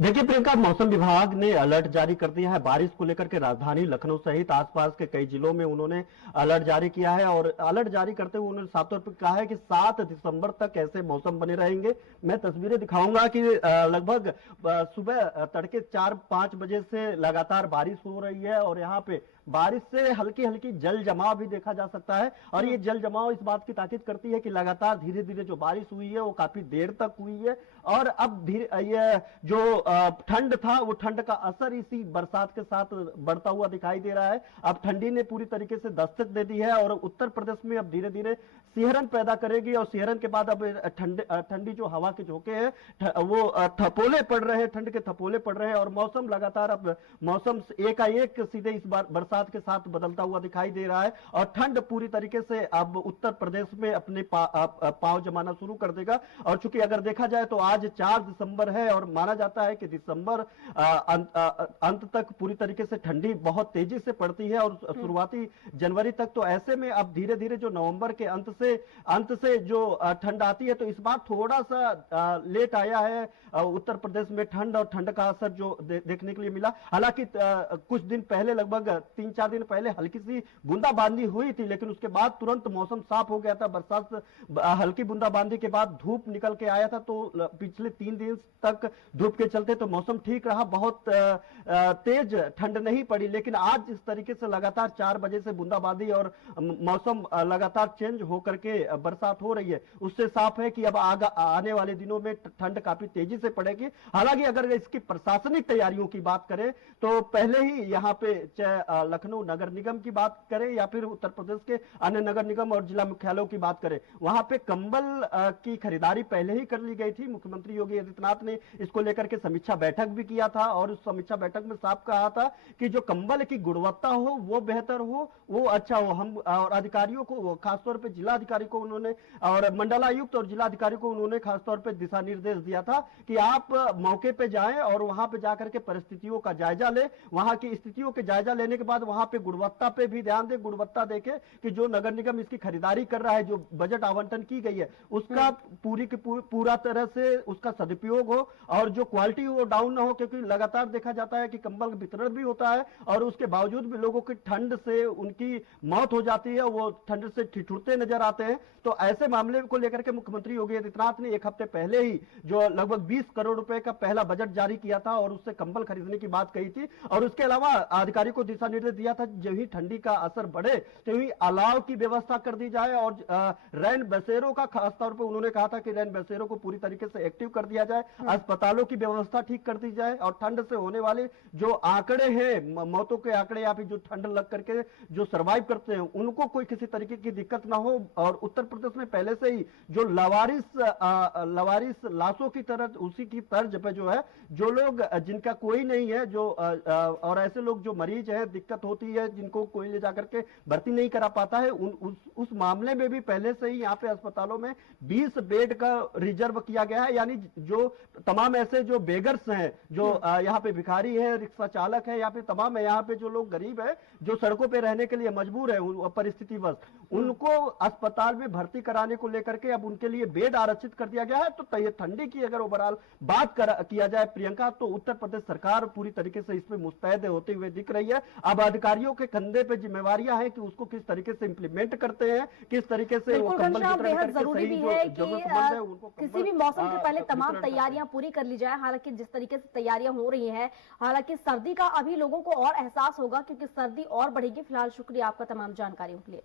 देखिए प्रियंका, मौसम विभाग ने अलर्ट जारी कर दिया है बारिश को लेकर के। राजधानी लखनऊ सहित आसपास के कई जिलों में उन्होंने अलर्ट जारी किया है और अलर्ट जारी करते हुए उन्होंने साफ तौर पर कहा है कि 7 दिसंबर तक ऐसे मौसम बने रहेंगे। मैं तस्वीरें दिखाऊंगा कि लगभग सुबह तड़के 4-5 बजे से लगातार बारिश हो रही है और यहाँ पे बारिश से हल्की हल्की जल जमाव भी देखा जा सकता है। और ये जल जमाव इस बात की ताकीद करती है कि लगातार धीरे धीरे जो बारिश हुई है वो काफी देर तक हुई है और अब धीरे ये जो ठंड था वो ठंड का असर इसी बरसात के साथ बढ़ता हुआ दिखाई दे रहा है। अब ठंडी ने पूरी तरीके से दस्तक दे दी है और उत्तर प्रदेश में अब धीरे धीरे सिहरन पैदा करेगी और सिहरन के बाद अब ठंडी जो हवा के झोंके हैं वो थपोले पड़ रहे हैं, ठंड के थपोले पड़ रहे हैं और मौसम लगातार अब मौसम एकाएक सीधे इस बार बरसात के साथ बदलता हुआ दिखाई दे रहा है और ठंड पूरी तरीके से अब उत्तर प्रदेश में अपने पांव जमाना शुरू कर देगा। और चूंकि अगर देखा जाए तो आज 4 दिसंबर है और माना जाता है कि दिसंबर अंत तक पूरी तरीके से ठंडी बहुत तेजी से पड़ती है और शुरुआती जनवरी तक। तो ऐसे में अब धीरे धीरे जो नवंबर के अंत से जो ठंड आती है तो इस बार थोड़ा सा लेट आया है उत्तर प्रदेश में ठंड और ठंड का असर जो देखने के लिए मिला। हालांकि कुछ दिन पहले लगभग 3-4 दिन पहले हल्की सी बूंदाबांदी हुई थी लेकिन उसके बाद तुरंत मौसम साफ हो गया था। बरसात हल्की बूंदाबांदी के बाद धूप निकल के आया था तो पिछले 3 दिन तक धूप के चलते तो मौसम ठीक रहा, बहुत तेज ठंड नहीं पड़ी। लेकिन आज इस तरीके से लगातार 4 बजे से बूंदाबांदी और मौसम लगातार चेंज होकर के बरसात हो रही है, उससे साफ है कि अब आने वाले दिनों में ठंड काफी तेजी से पड़ेगी। हालांकि अगर इसकी प्रशासनिक तैयारियों की बात करें तो पहले ही यहाँ पे चाहे लखनऊ नगर निगम की बात करें या फिर उत्तर प्रदेश के अन्य नगर निगम और जिला मुख्यालयों की बात करें, वहां पे कंबल की खरीदारी पहले ही कर ली गई थी। मुख्यमंत्री योगी आदित्यनाथ ने इसको लेकर के समीक्षा बैठक भी किया था और उस समीक्षा बैठक में साफ कहा था कि जो कंबल की गुणवत्ता हो वो बेहतर हो, वो अच्छा हो। हम और अधिकारियों को, खासतौर पर जिला अधिकारी को उन्होंने और मंडलायुक्त और जिला अधिकारी को उन्होंने खासतौर पर दिशा निर्देश दिया था कि आप मौके पे जाएं और वहां पे जाकर के परिस्थितियों का जायजा ले, वहां की स्थितियों के जायजा लेने के बाद वहां पे गुणवत्ता पे भी ध्यान दे, गुणवत्ता देखे कि जो नगर निगम इसकी खरीदारी कर रहा है, जो बजट आवंटन की गई है उसका पूरी की पूरा तरह से उसका सदुपयोग हो और जो क्वालिटी वो डाउन ना हो। क्योंकि लगातार देखा जाता है कि कंबल वितरण भी होता है और उसके बावजूद भी लोगों की ठंड से उनकी मौत हो जाती है, वो ठंड से ठिठुरते नजर आते हैं। तो ऐसे मामले को लेकर के मुख्यमंत्री योगी आदित्यनाथ ने 1 हफ्ते पहले ही जो लगभग 20 करोड़ रुपए का पहला बजट जारी किया था और उससे कंबल खरीदने की बात कही थी। और उसके अलावा अधिकारी को दिशा निर्देश दिया था जब ही ठंडी का असर बढ़े तो ही अलाव की व्यवस्था कर दी जाए और रैन बसेरों का खासतौर पर उन्होंने कहा था कि रैन बसेरों को पूरी तरीके से एक्टिव कर दिया जाए, अस्पतालों की व्यवस्था ठीक कर दी जाए और ठंड से होने वाले जो आंकड़े हैं, मौतों के आंकड़े या फिर जो ठंड लग करके जो सर्वाइव करते हैं उनको कोई किसी तरीके की दिक्कत ना हो। और उत्तर प्रदेश में पहले से ही जो लवारिस लाशों की तरह उसी की तर्ज पे जो है, जो लोग जिनका कोई नहीं है जो और ऐसे लोग जो मरीज है, दिक्कत होती है, जिनको कोई ले जाकर के भर्ती नहीं करा पाता है, उस मामले में भी पहले से ही यहाँ पे अस्पतालों में 20 बेड का रिजर्व किया गया है। यानी जो तमाम ऐसे जो बेगर्स हैं, जो यहाँ पे भिखारी है, रिक्शा चालक है या फिर तमाम यहाँ पे जो लोग गरीब है, जो सड़कों पे रहने के लिए मजबूर है परिस्थितिवश, उनको अस्पताल में भर्ती कराने को लेकर के अब उनके लिए बेड आरक्षित कर दिया गया है। तो ठंडी की अगर ओवरऑल बात किया जाए प्रियंका, तो उत्तर प्रदेश सरकार पूरी तरीके से इसमें मुस्तैद होते हुए दिख रही है। अब अधिकारियों के कंधे पे जिम्मेवारियां हैं कि उसको किस तरीके से इंप्लीमेंट करते हैं, किस तरीके से वो कंबल वितरण करके सही जो जरूरतमंद है उनको किसी भी मौसम के पहले तमाम तैयारियां पूरी कर ली जाए। हालांकि जिस तरीके से तैयारियां हो रही हैं, हालांकि सर्दी का अभी लोगों को और एहसास होगा क्योंकि सर्दी और बढ़ेगी। फिलहाल शुक्रिया आपका तमाम जानकारियों के लिए।